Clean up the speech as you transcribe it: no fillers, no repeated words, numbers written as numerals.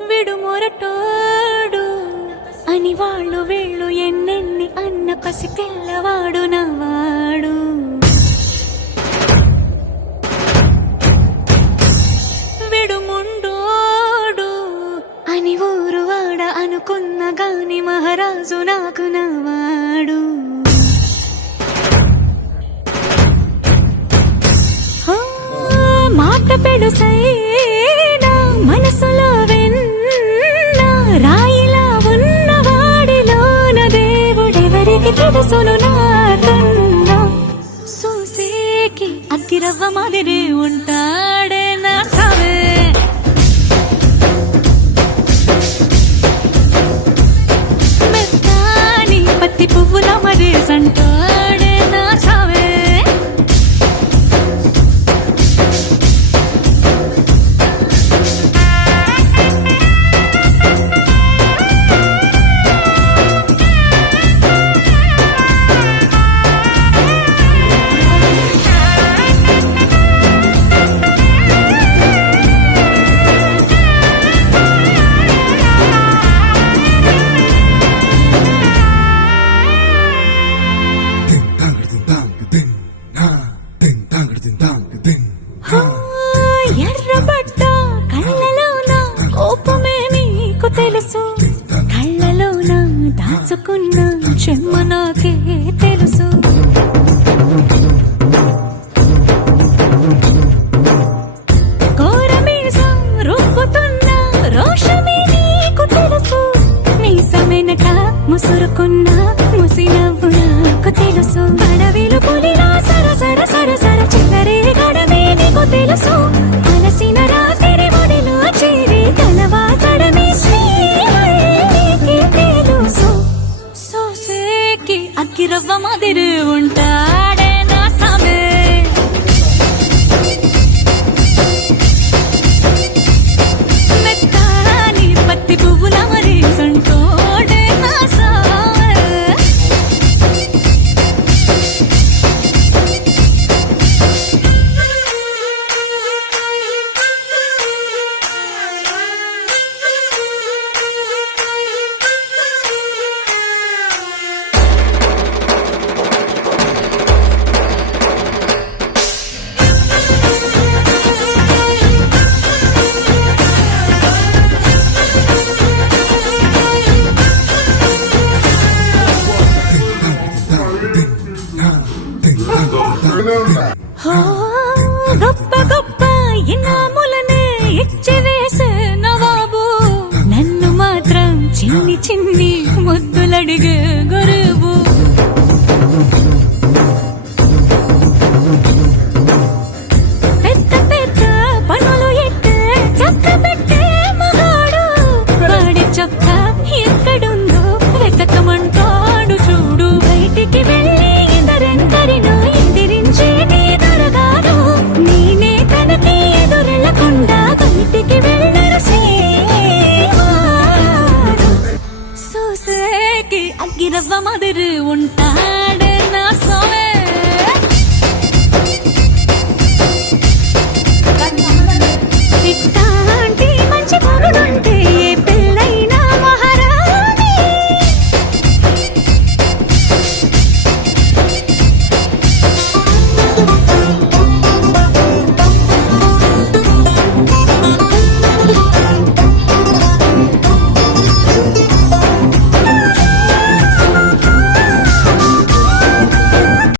విడు మొరటోడు అని వాళ్ళు వీళ్ళు ఎన్నెన్ని అన్న పసి పిల్లవాడు నవాడు. విడు ముండోడు అని ఊరు వాడ అనుకున్న గాని మహారాజు నాకు నవాడు. మాట పెడుసైనా మనసులో వెన్న రాయిలా ఉన్నవాడిలోన దేవుడెవరికి తెలుసును నాకన్నా. చూసేకి అగ్గిరవ్వ మాదిరి ఉంటాడే నా సావే. మెత్తాని పత్తి పువ్వుల మరేసంటాడే నా సావే. ఎర్రబడ్డ కళ్ళలోన కోపమే నీకు తెలుసు, కళ్ళలోన దాచుకున్న చెమ్మ నాకే తెలుసు. కోరమీసం రుబ్బుతున్న రోషమే నీకు తెలుసు, మీసమెనక ముసురుకున్న ముసినవ్వు నాకు తెలుసు. అడవిలు పులిలా సరసర సరసర చిల్లరే గడమే నీకు తెలుసు, అలసిన రాత్రి ఒడిలో చేరి తలవాచడమే శ్రీకి తెలుసు. సోసేకి అగ్గిరవ్వ మాదిరి ఉంటాడే నా సామే. మెత్తాని పత్తి పువ్వుల మరేసంటోడే నా సామే. గొప్ప గొప్ప ఇనాములనే ఇచ్చి వేసే నవాబు, నన్ను మాత్రం చిన్ని చిన్ని ముద్దులడిగే